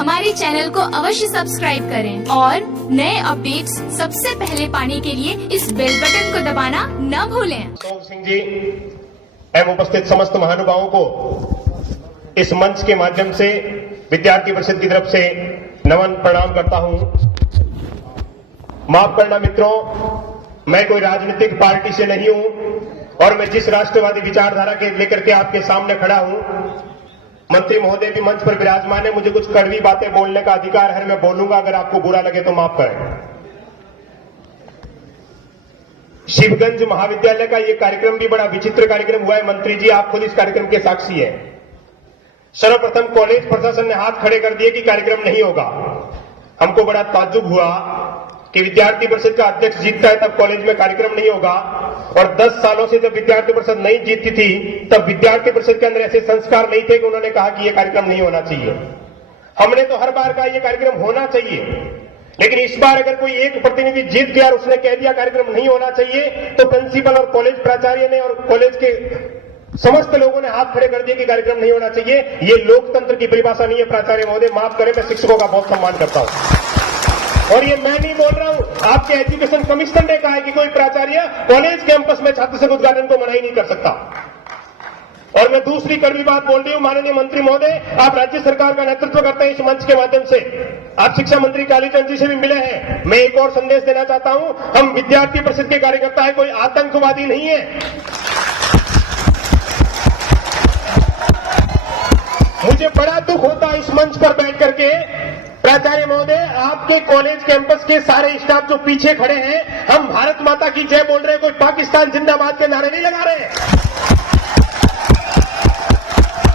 हमारे चैनल को अवश्य सब्सक्राइब करें और नए अपडेट्स सबसे पहले पाने के लिए इस बेल बटन को दबाना न भूलें। सोम सिंह जी एवं उपस्थित समस्त महानुभावों को इस मंच के माध्यम से विद्यार्थी परिषद की तरफ से नमन प्रणाम करता हूं। माफ करना मित्रों, मैं कोई राजनीतिक पार्टी से नहीं हूं और मैं जिस राष्ट्रवादी विचारधारा के लेकर के आपके सामने खड़ा हूं, मंत्री महोदय भी मंच पर विराजमान है, मुझे कुछ कड़वी बातें बोलने का अधिकार है, मैं बोलूंगा, अगर आपको बुरा लगे तो माफ करें। शिवगंज महाविद्यालय का यह कार्यक्रम भी बड़ा विचित्र कार्यक्रम हुआ है। मंत्री जी, आप खुद इस कार्यक्रम के साक्षी हैं। सर्वप्रथम कॉलेज प्रशासन ने हाथ खड़े कर दिए कि कार्यक्रम नहीं होगा। हमको बड़ा ताज्जुब हुआ कि विद्यार्थी परिषद का अध्यक्ष जीतता है तब कॉलेज में कार्यक्रम नहीं होगा, और 10 सालों से जब विद्यार्थी परिषद नहीं जीतती थी तब विद्यार्थी परिषद के अंदर ऐसे संस्कार नहीं थे कि उन्होंने कहा कि यह कार्यक्रम नहीं होना चाहिए। हमने तो हर बार कहा यह कार्यक्रम होना चाहिए, लेकिन इस बार अगर कोई एक प्रतिनिधि जीत गया और उसने कह दिया कार्यक्रम नहीं होना चाहिए, तो प्रिंसिपल और कॉलेज प्राचार्य ने और कॉलेज के समस्त लोगों ने हाथ खड़े कर दिए कि कार्यक्रम नहीं होना चाहिए। ये लोकतंत्र की परिभाषा नहीं है। प्राचार्य महोदय माफ करें, मैं शिक्षकों का बहुत सम्मान करता हूं और ये मैं नहीं बोल रहा हूं, आपके एजुकेशन कमिश्नर ने कहा है कि कोई प्राचार्य कॉलेज कैंपस में छात्र संघ उद्घाटन को मना ही नहीं कर सकता। और मैं दूसरी कड़वी बात बोल रही हूं, माननीय मंत्री महोदय, आप राज्य सरकार का नेतृत्व करते हैं इस मंच के माध्यम से, आप शिक्षा मंत्री कालीचंद जी से भी मिले हैं। मैं एक और संदेश देना चाहता हूं, हम विद्यार्थी परिषद के कार्यकर्ता है, कोई आतंकवादी नहीं है। मुझे बड़ा दुख होता है इस मंच पर बैठ करके, प्राचार्य महोदय, आपके कॉलेज कैंपस के सारे स्टाफ जो पीछे खड़े हैं, हम भारत माता की जय बोल रहे हैं, कोई पाकिस्तान जिंदाबाद के नारे नहीं लगा रहे।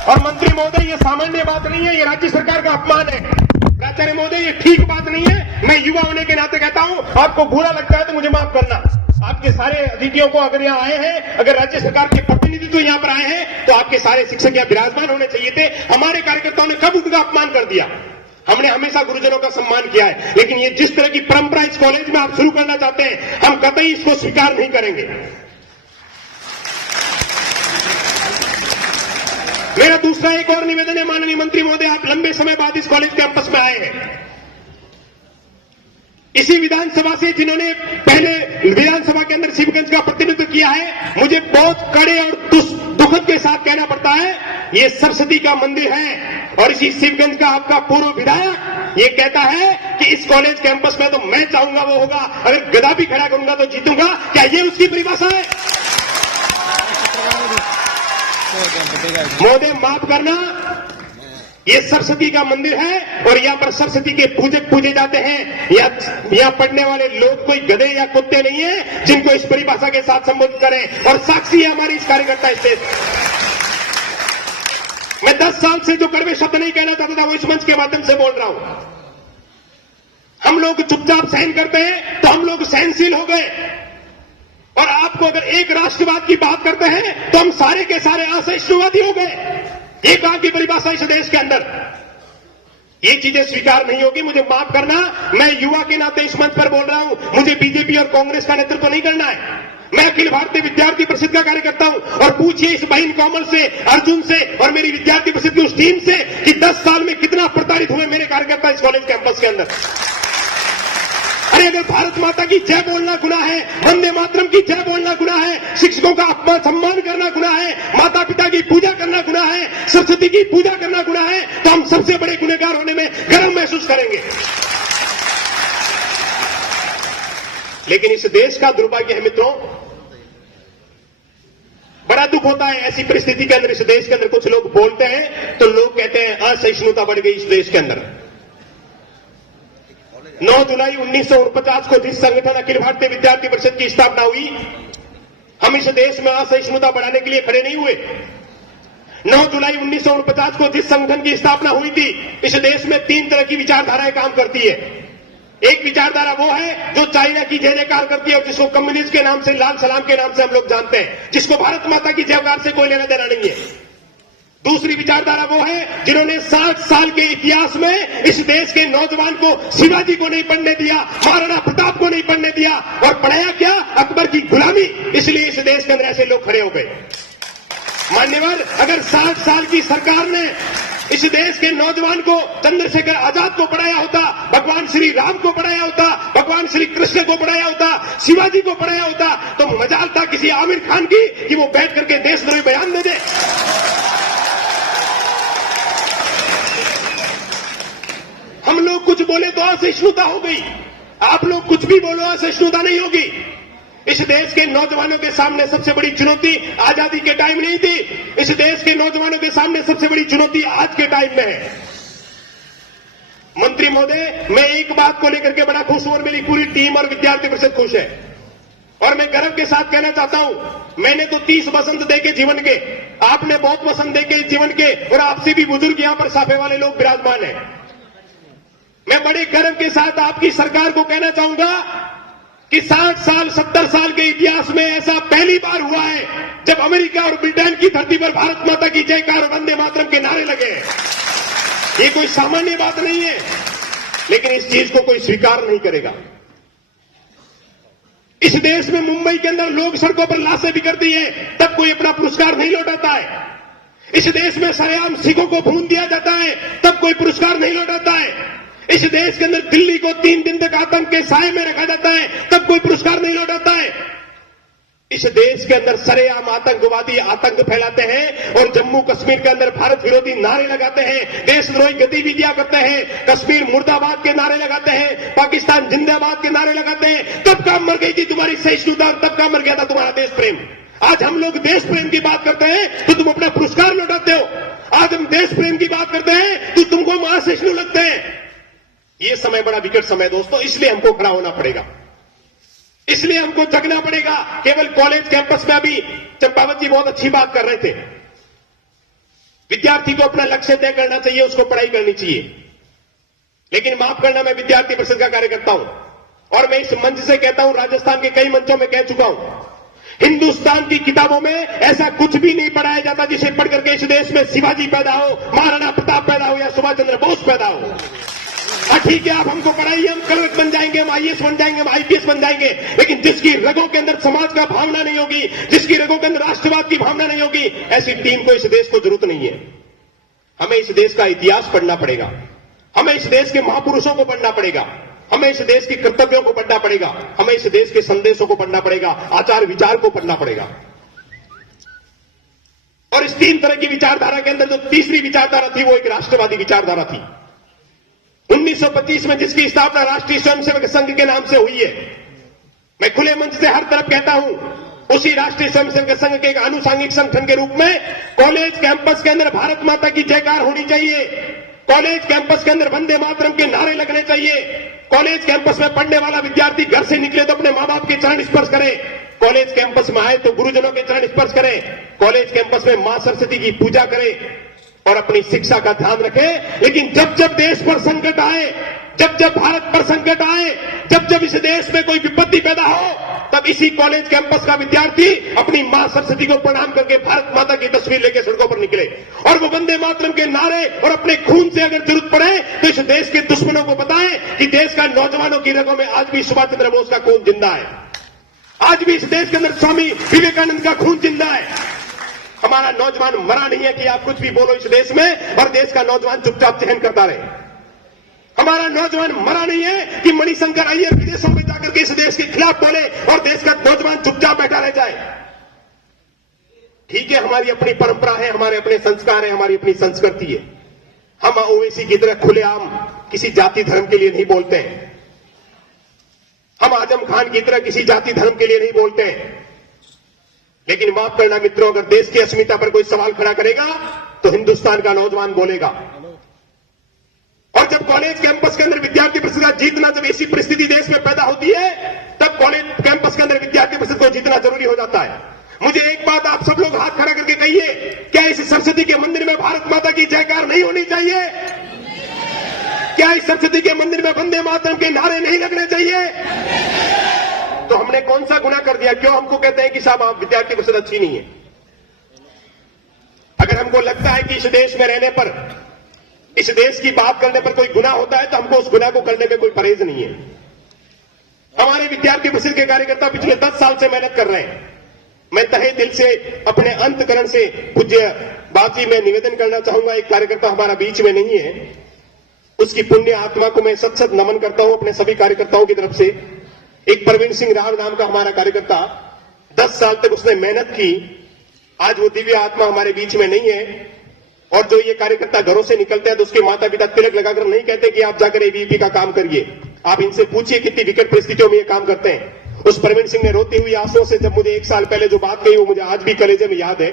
और मंत्री महोदय, ये सामान्य बात नहीं है, ये राज्य सरकार का अपमान है। प्राचार्य महोदय, ये ठीक बात नहीं है। मैं युवा होने के नाते कहता हूं, आपको बुरा लगता है तो मुझे माफ करना। आपके सारे अतिथियों को अगर यहाँ आए हैं, अगर राज्य सरकार के प्रतिनिधि तो यहाँ पर आए हैं, तो आपके सारे शिक्षक यहाँ विराजमान होने चाहिए थे। हमारे कार्यकर्ताओं ने कब उनका अपमान कर दिया? हमने हमेशा गुरुजनों का सम्मान किया है, लेकिन ये जिस तरह की परंपरा इस कॉलेज में आप शुरू करना चाहते हैं, हम कतई इसको स्वीकार नहीं करेंगे। मेरा दूसरा एक और निवेदन है, माननीय मंत्री महोदय, आप लंबे समय बाद इस कॉलेज कैंपस में आए हैं। इसी विधानसभा से जिन्होंने पहले विधानसभा के अंदर शिवगंज का प्रतिनिधित्व किया है, मुझे बहुत कड़े और दुखद के साथ कहना पड़ता है, ये सरस्वती का मंदिर है। और इसी शिवगंज का आपका पूर्व विधायक ये कहता है कि इस कॉलेज कैंपस में तो मैं चाहूंगा वो होगा, अगर गदा भी खड़ा करूंगा तो जीतूंगा। क्या ये उसकी परिभाषा है? महोदय माफ करना, ये सरस्वती का मंदिर है और यहाँ पर सरस्वती के पूजक पूजे जाते हैं। यहाँ पढ़ने वाले लोग कोई गधे या कुत्ते नहीं है जिनको इस परिभाषा के साथ संबोधित करें। और साक्षी है हमारी इस कार्यकर्ता स्टेज। मैं 10 साल से जो कड़वे शब्द नहीं कहना चाहता था, वो इस मंच के माध्यम से बोल रहा हूं। हम लोग चुपचाप सहन करते हैं तो हम लोग सहनशील हो गए, और आपको अगर एक राष्ट्रवाद की बात करते हैं तो हम सारे के सारे असहिष्णुवादी हो गए। ये कहां की परिभाषा इस देश के अंदर? ये चीजें स्वीकार नहीं होगी। मुझे माफ करना, मैं युवा के नाते इस मंच पर बोल रहा हूं, मुझे बीजेपी और कांग्रेस का नेतृत्व नहीं करना है। मैं अखिल भारतीय विद्यार्थी परिषद का कार्यकर्ता हूं, और पूछिए इस बहन कोमल से, अर्जुन से और मेरी विद्यार्थी परिषद की उस टीम से कि 10 साल में कितना प्रताड़ित हुए मेरे कार्यकर्ता इस कॉलेज कैंपस के अंदर। अरे अगर भारत माता की जय बोलना गुनाह है, वंदे मातरम की जय बोलना गुनाह है, शिक्षकों का अपमान सम्मान करना गुनाह है, माता पिता की पूजा करना गुनाह है, सरस्वती की पूजा करना गुनाह है, तो हम सबसे बड़े गुनहगार होने में गर्व महसूस करेंगे। लेकिन इस देश का दुर्भाग्य है मित्रों, बड़ा दुख होता है ऐसी परिस्थिति के अंदर, इस देश के अंदर कुछ लोग बोलते हैं तो लोग कहते हैं असहिष्णुता बढ़ गई इस देश के अंदर। 9 जुलाई 1949 को जिस संगठन अखिल भारतीय विद्यार्थी परिषद की स्थापना हुई, हम इस देश में असहिष्णुता बढ़ाने के लिए खड़े नहीं हुए। 9 जुलाई 1949 को जिस संगठन की स्थापना हुई थी, इस देश में 3 तरह की विचारधाराएं काम करती है। एक विचारधारा वो है जो चाइना की जय जयकार करती है और जिसको कम्युनिस्ट के नाम से, लाल सलाम के नाम से हम लोग जानते हैं, जिसको भारत माता की जयकार से कोई लेना देना नहीं है। दूसरी विचारधारा वो है जिन्होंने 60 साल के इतिहास में इस देश के नौजवान को शिवाजी को नहीं पढ़ने दिया, महाराणा प्रताप को नहीं पढ़ने दिया, और पढ़ाया क्या? अकबर की गुलामी। इसलिए इस देश के अंदर ऐसे लोग खड़े हो गए। मान्यवर, अगर 60 साल की सरकार ने इस देश के नौजवान को चंद्रशेखर आजाद को पढ़ाया होता, भगवान श्री राम को पढ़ाया होता, भगवान श्री कृष्ण को पढ़ाया होता, शिवाजी को पढ़ाया होता, तो मजाल था किसी आमिर खान की कि वो बैठ करके देशद्रोही बयान दे दे। हम लोग कुछ बोले तो असहिष्णुता हो गई, आप लोग कुछ भी बोलो असहिष्णुता नहीं होगी। इस देश के नौजवानों के सामने सबसे बड़ी चुनौती आजादी के टाइम नहीं थी, इस देश के नौजवानों के सामने सबसे बड़ी चुनौती आज के टाइम में है। मंत्री महोदय, मैं एक बात को लेकर के बड़ा खुश हूं और मेरी पूरी टीम और विद्यार्थी परिषद खुश है, और मैं गर्व के साथ कहना चाहता हूं, मैंने तो 30 वसंत देखे जीवन के, आपने बहुत वसंत देखे जीवन के, और आपसे भी बुजुर्ग यहां पर साफे वाले लोग विराजमान हैं। मैं बड़े गर्व के साथ आपकी सरकार को कहना चाहूंगा कि 60 साल 70 साल के इतिहास में ऐसा पहली बार हुआ है जब अमेरिका और ब्रिटेन की धरती पर भारत माता की जयकार और वंदे मातरम के नारे लगे। ये कोई सामान्य बात नहीं है, लेकिन इस चीज को कोई स्वीकार नहीं करेगा। इस देश में मुंबई के अंदर लोग सड़कों पर लाशें बिखरती हैं, तब कोई अपना पुरस्कार नहीं लौटाता है। इस देश में सरेआम सिखों को भून दिया जाता है, तब कोई पुरस्कार नहीं लौटाता है। इस देश के अंदर दिल्ली को 3 दिन तक आतंक के साए में रखा जाता है, तब कोई पुरस्कार नहीं लौटाता है। इस देश के अंदर सरेआम आतंकवादी आतंक फैलाते हैं और जम्मू कश्मीर के अंदर भारत विरोधी नारे लगाते हैं, देशद्रोही गतिविधियां करते हैं, कश्मीर मुर्दाबाद के नारे लगाते हैं, पाकिस्तान जिंदाबाद के नारे लगाते हैं, तब काम मर गई थी तुम्हारी सहिष्णुता, तब काम मर गया था तुम्हारा देश प्रेम। आज हम लोग देश प्रेम की बात करते हैं तो तुम अपना पुरस्कार लौटाते हो, आज हम देश प्रेम की बात करते हैं तो तुमको महासहिष्णु लगते हैं। ये समय बड़ा विकट समय दोस्तों, इसलिए हमको खड़ा होना पड़ेगा, इसलिए हमको जगना पड़ेगा। केवल कॉलेज कैंपस में अभी चंपावत जी बहुत अच्छी बात कर रहे थे, विद्यार्थी को अपना लक्ष्य तय करना चाहिए, उसको पढ़ाई करनी चाहिए, लेकिन माफ करना, मैं विद्यार्थी परिषद का कार्यकर्ता हूं और मैं इस मंच से कहता हूं, राजस्थान के कई मंचों में कह चुका हूं, हिंदुस्तान की किताबों में ऐसा कुछ भी नहीं पढ़ाया जाता जिसे पढ़ करके इस देश में शिवाजी पैदा हो, महाराणा प्रताप पैदा हो या सुभाष चंद्र बोस पैदा हो। ठीक है, आप हमको पढ़ाइए, हम कलरक बन जाएंगे, हम आईएएस बन जाएंगे, हम आईपीएस बन जाएंगे, लेकिन जिसकी रगों के अंदर समाज का भावना नहीं होगी, जिसकी रगों के अंदर राष्ट्रवाद की भावना नहीं होगी, ऐसी टीम को इस देश को जरूरत नहीं है। हमें इस देश का इतिहास पढ़ना पड़ेगा, हमें इस देश के महापुरुषों को पढ़ना पड़ेगा, हमें इस देश के कर्तव्यों को पढ़ना पड़ेगा, हमें इस देश के संदेशों को पढ़ना पड़ेगा, आचार विचार को पढ़ना पड़ेगा। और इस 3 तरह की विचारधारा के अंदर जो तीसरी विचारधारा थी वो एक राष्ट्रवादी विचारधारा थी। 1925 में जिसकी स्थापना राष्ट्रीय स्वयंसेवक संघ के नाम से हुई है, मैं खुले मंच से हर तरफ कहता हूं, उसी राष्ट्रीय स्वयंसेवक संघ के एक आनुषंगिक संगठन के रूप में कॉलेज कैंपस के अंदर भारत माता की जयकार होनी चाहिए, कॉलेज कैंपस के अंदर वंदे मातरम के नारे लगने चाहिए, कॉलेज कैंपस में पढ़ने वाला विद्यार्थी घर से निकले तो अपने मां बाप के चरण स्पर्श करे, कॉलेज कैंपस में आए तो गुरुजनों के चरण स्पर्श करे, कॉलेज कैंपस में मां सरस्वती की पूजा करे और अपनी शिक्षा का ध्यान रखे। लेकिन जब जब देश पर संकट आए, जब जब भारत पर संकट आए, जब जब इस देश में कोई विपत्ति पैदा हो, तब इसी कॉलेज कैंपस का विद्यार्थी अपनी मां सरस्वती को प्रणाम करके भारत माता की तस्वीर लेकर सड़कों पर निकले और वो वंदे मातरम के नारे और अपने खून से अगर जरूरत पड़े तो इस देश के दुश्मनों को बताएं कि देश का नौजवानों की रगों में आज भी सुभाष चंद्र बोस का खून जिंदा है, आज भी इस देश के अंदर स्वामी विवेकानंद का खून जिंदा है। हमारा नौजवान मरा नहीं है कि आप कुछ भी बोलो इस देश में और देश का नौजवान चुपचाप सहन करता रहे। हमारा नौजवान मरा नहीं है कि मणिशंकर अय्यर विदेशों में जाकर के इस देश के खिलाफ बोले और देश का नौजवान चुपचाप बैठा रह जाए। ठीक है, हमारी अपनी परंपरा है, हमारे अपने संस्कार है, हमारी अपनी संस्कृति है। हम ओवैसी की तरह खुलेआम किसी जाति धर्म के लिए नहीं बोलते हैं, हम आजम खान की तरह किसी जाति धर्म के लिए नहीं बोलते हैं। लेकिन माफ करना मित्रों, अगर देश की अस्मिता पर कोई सवाल खड़ा करेगा तो हिंदुस्तान का नौजवान बोलेगा। और जब कॉलेज कैंपस के अंदर विद्यार्थी परिषद का जीतना, जब ऐसी परिस्थिति देश में पैदा होती है, तब कॉलेज कैंपस के अंदर विद्यार्थी परिषद को जीतना जरूरी हो जाता है। मुझे एक बात आप सब लोग हाथ खड़ा करके कहिए, क्या इस सरस्वती के मंदिर में भारत माता की जयकार नहीं होनी चाहिए? क्या इस सरस्वती के मंदिर में वंदे मातरम के नारे नहीं लगने चाहिए? तो हमने कौन सा गुनाह कर दिया? क्यों हमको कहते हैं कि साहब आप विद्यार्थी परिषद अच्छी नहीं है? अगर हमको लगता है कि इस देश में रहने पर, इस देश की बात करने पर कोई गुनाह होता है तो हमको उस गुनाह को करने में कोई परहेज नहीं है। हमारे विद्यार्थी परिषद के कार्यकर्ता पिछले 10 साल से मेहनत कर रहे हैं। मैं तहे दिल से अपने अंतकरण से पूज्य बाबूजी में निवेदन करना चाहूंगा, एक कार्यकर्ता हमारा बीच में नहीं है, उसकी पुण्य आत्मा को मैं सत नमन करता हूं अपने सभी कार्यकर्ताओं की तरफ से। एक प्रवीण सिंह राव नाम का हमारा कार्यकर्ता, 10 साल तक उसने मेहनत की, आज वो दिव्य आत्मा हमारे बीच में नहीं है। और जो ये कार्यकर्ता घरों से निकलते हैं तो उसके माता पिता तिलक लगाकर नहीं कहते कि आप जाकर एबीवीपी का काम करिए। आप इनसे पूछिए कितनी विकट परिस्थितियों में ये काम करते हैं। उस प्रवीण सिंह ने रोती हुई आंसुओं से जब मुझे 1 साल पहले जो बात कही वो मुझे आज भी कलेजे में याद है।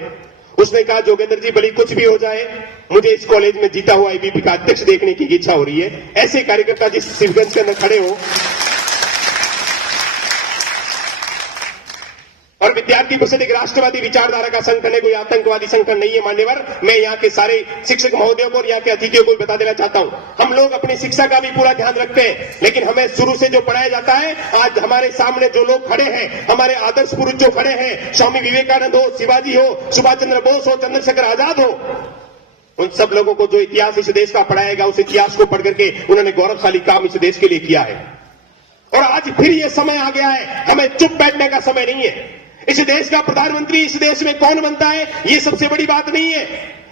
उसने कहा, जोगेंद्र जी भली कुछ भी हो जाए, मुझे इस कॉलेज में जीता हुआ एबीवीपी का अध्यक्ष देखने की इच्छा हो रही है। ऐसे कार्यकर्ता जिस शिवगंज के अंदर खड़े हो, और विद्यार्थी परिषद एक राष्ट्रवादी विचारधारा का संगठन है, कोई आतंकवादी संगठन नहीं है मान्यवर। मैं यहाँ के सारे शिक्षक महोदयों को और यहाँ के अतिथियों को बता देना चाहता हूँ, हम लोग अपनी शिक्षा का भी पूरा ध्यान रखते हैं, लेकिन हमें शुरू से जो पढ़ाया जाता है, आज हमारे सामने जो लोग खड़े हैं, हमारे आदर्श पुरुष जो खड़े हैं, स्वामी विवेकानंद हो, शिवाजी हो, सुभाष चंद्र बोस हो, चंद्रशेखर आजाद हो, उन सब लोगों को जो इतिहास इस देश का पढ़ाएगा, उस इतिहास को पढ़ करके उन्होंने गौरवशाली काम इस देश के लिए किया है। और आज फिर ये समय आ गया है, हमें चुप बैठने का समय नहीं है। इस देश का प्रधानमंत्री इस देश में कौन बनता है ये सबसे बड़ी बात नहीं है,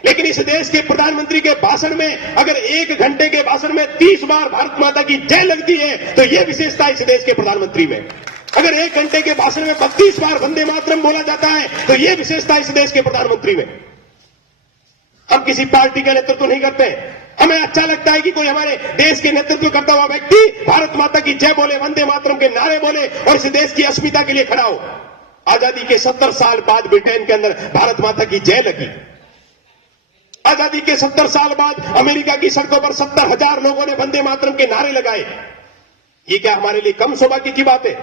लेकिन इस देश के प्रधानमंत्री के भाषण में अगर 1 घंटे के भाषण में 30 बार भारत माता की जय लगती है तो यह विशेषता इस देश के प्रधानमंत्री में। अगर 1 घंटे के भाषण में 32 बार वंदे मातरम बोला जाता है तो यह विशेषता इस देश के प्रधानमंत्री में। हम किसी पार्टी का नेतृत्व नहीं करते, हमें अच्छा लगता है कि कोई हमारे देश के नेतृत्व करता हुआ व्यक्ति भारत माता की जय बोले, वंदे मातरम के नारे बोले और इस देश की अस्मिता के लिए खड़ा हो। आजादी के 70 साल बाद ब्रिटेन के अंदर भारत माता की जय लगी। आजादी के 70 साल बाद अमेरिका की सड़कों पर 70,000 लोगों ने वंदे मातरम के नारे लगाए। ये क्या हमारे लिए कम सौभाग्य की बात है?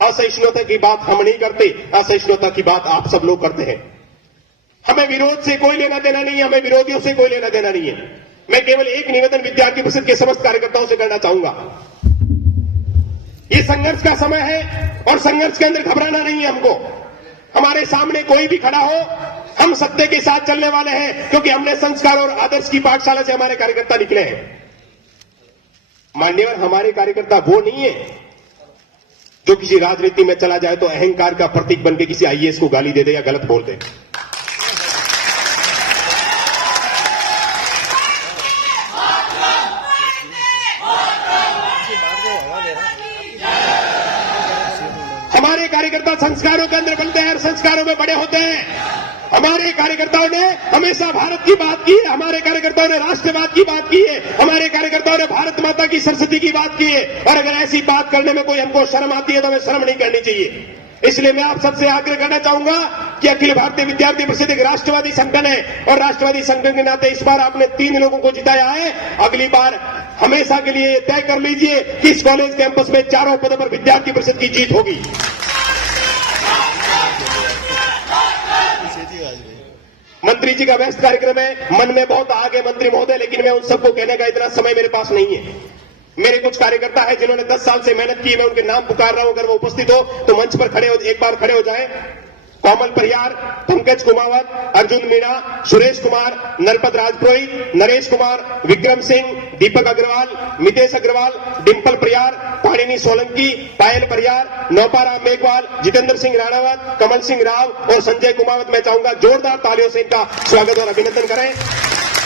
असहिष्णुता की बात हम नहीं करते, असहिष्णुता की बात आप सब लोग करते हैं। हमें विरोध से कोई लेना देना नहीं है, हमें विरोधियों से कोई लेना देना नहीं है। मैं केवल एक निवेदन विद्यार्थी परिषद के समस्त कार्यकर्ताओं से करना चाहूंगा, ये संघर्ष का समय है और संघर्ष के अंदर घबराना नहीं है हमको। हमारे सामने कोई भी खड़ा हो, हम सत्य के साथ चलने वाले हैं, क्योंकि हमने संस्कार और आदर्श की पाठशाला से हमारे कार्यकर्ता निकले हैं। मान्यवर, हमारे कार्यकर्ता वो नहीं है जो किसी राजनीति में चला जाए तो अहंकार का प्रतीक बन के किसी आईएएस को गाली दे दे या गलत बोल दे। हमारे कार्यकर्ता संस्कारों के अंदर बनते हैं और संस्कारों में बड़े होते हैं। हमारे कार्यकर्ताओं ने हमेशा भारत की बात की है, हमारे कार्यकर्ताओं ने राष्ट्रवाद की बात की है, हमारे कार्यकर्ताओं ने भारत माता की सरस्वती की बात की है। और अगर ऐसी बात करने में कोई हमको शर्म आती है तो हमें शर्म नहीं करनी चाहिए। इसलिए मैं आप सबसे आग्रह करना चाहूंगा कि अखिल भारतीय विद्यार्थी परिषद एक राष्ट्रवादी संगठन है और राष्ट्रवादी संगठन के नाते इस बार आपने 3 लोगों को जिताया है। अगली बार हमेशा के लिए तय कर लीजिए कि इस कॉलेज कैंपस में 4 पदों पर विद्यार्थी परिषद की जीत होगी। मंत्री जी का व्यस्त कार्यक्रम है, मन में बहुत आगे मंत्री महोदय, लेकिन मैं उन सबको कहने का इतना समय मेरे पास नहीं है। मेरे कुछ कार्यकर्ता है जिन्होंने 10 साल से मेहनत की, मैं उनके नाम पुकार रहा हूं, अगर वो उपस्थित हो तो मंच पर खड़े हो, एक बार खड़े हो जाएं। कोमल परियार, पंकज कुमावत, अर्जुन मीणा, सुरेश कुमार, नरपत राजपुरोहित, नरेश कुमार, विक्रम सिंह, दीपक अग्रवाल, मितेश अग्रवाल, डिंपल परियार, पाणिनी सोलंकी, पायल परियार, नौपाराम मेघवाल, जितेंद्र सिंह राणावत, कमल सिंह राव और संजय कुमावत। मैं चाहूंगा जोरदार तालियों से इनका स्वागत और अभिनंदन करें।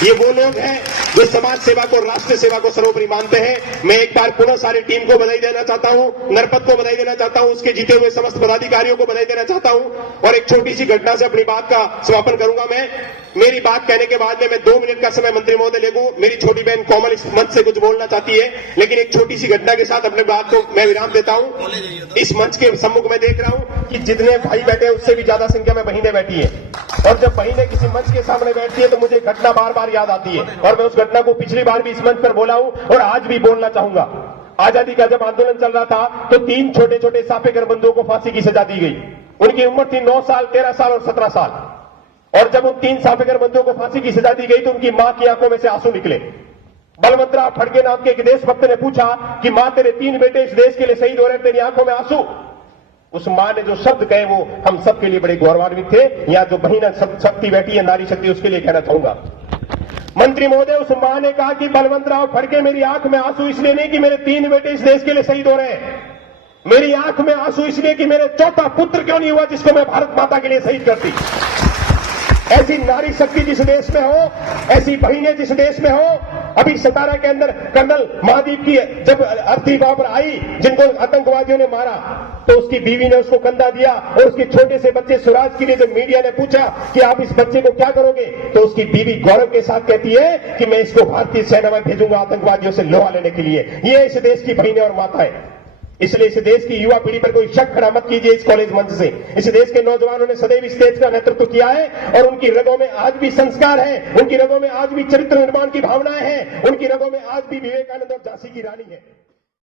ये वो लोग हैं जो समाज सेवा को, राष्ट्र सेवा को सर्वोपरि मानते हैं। मैं एक बार पुनः सारी टीम को बधाई देना चाहता हूं, नरपत को बधाई देना चाहता हूं, उसके जीते हुए समस्त पदाधिकारियों को बधाई देना चाहता हूं। और एक छोटी सी घटना से अपनी बात का समापन करूंगा। मैं मेरी बात कहने के बाद में मैं 2 मिनट का समय मंत्री महोदय ले लूं। मेरी छोटी बहन कोमल इस मंच से कुछ बोलना चाहती है, लेकिन एक छोटी सी घटना के साथ अपने बात को मैं विराम देता हूं। इस मंच के सम्मुख में देख रहा हूं कि जितने भाई बैठे हैं उससे भी ज्यादा संख्या में बहनें बैठी है, और जब बहनें किसी मंच के सामने बैठती है तो मुझे घटना बार बार याद आती है, और मैं उस घटना को पिछली बार भी इस मंच पर बोला हूं और आज भी बोलना चाहूंगा। आजादी का जब आंदोलन चल रहा था तो 3 छोटे छोटे साफेकर बंधुओं को फांसी की सजा दी गई। उनकी उम्र थी 9 साल, 13 साल और 17 साल। और जब उन 3 साफेकर बंधुओं को फांसी की सजा दी गई तो उनकी मां की आंखों में से आंसू निकले। बलवंतराव फड़के नाम के एक देशभक्त ने पूछा कि मां, तेरे 3 बेटे इस देश के लिए शहीद हो रहे, तेरी आंखों में आंसू। उस मां ने जो शब्द कहे वो हम सबके लिए बड़े गौरवान्वित थे। यहां जो बहिना शक्ति बैठी है, नारी शक्ति, उसके लिए कहना चाहूंगा। मंत्री महोदय, उस मां ने कहा कि बलवंतराव फड़के, मेरी आंख में आंसू इसलिए नहीं कि मेरे 3 बेटे इस देश के लिए शहीद हो रहे हैं, मेरी आंख में आंसू इसलिए कि मेरे चौथा पुत्र क्यों नहीं हुआ जिसको मैं भारत माता के लिए शहीद करती। ऐसी नारी शक्ति जिस देश में हो, ऐसी बहनें जिस देश में हो। अभी सतारा के अंदर कर्नल महादीप की जब अर्थी वहां पर आई, जिनको आतंकवादियों ने मारा, तो उसकी बीवी ने उसको कंधा दिया और उसके छोटे से बच्चे सुराज के लिए जब मीडिया ने पूछा कि आप इस बच्चे को क्या करोगे, तो उसकी बीवी गौरव के साथ कहती है कि मैं इसको भारतीय सेना में भेजूंगा आतंकवादियों से लोहा लेने के लिए। ये इस देश की बहनें और माताएं। इसलिए इस देश की युवा पीढ़ी पर कोई शक खड़ा मत कीजिए इस कॉलेज मंच से। इस देश के नौजवानों ने सदैव इस देश का नेतृत्व किया है और उनकी रगों में आज भी संस्कार है, उनकी रगों में आज भी चरित्र निर्माण की भावनाएं हैं, उनकी रगों में आज भी विवेकानंद और झांसी की रानी है।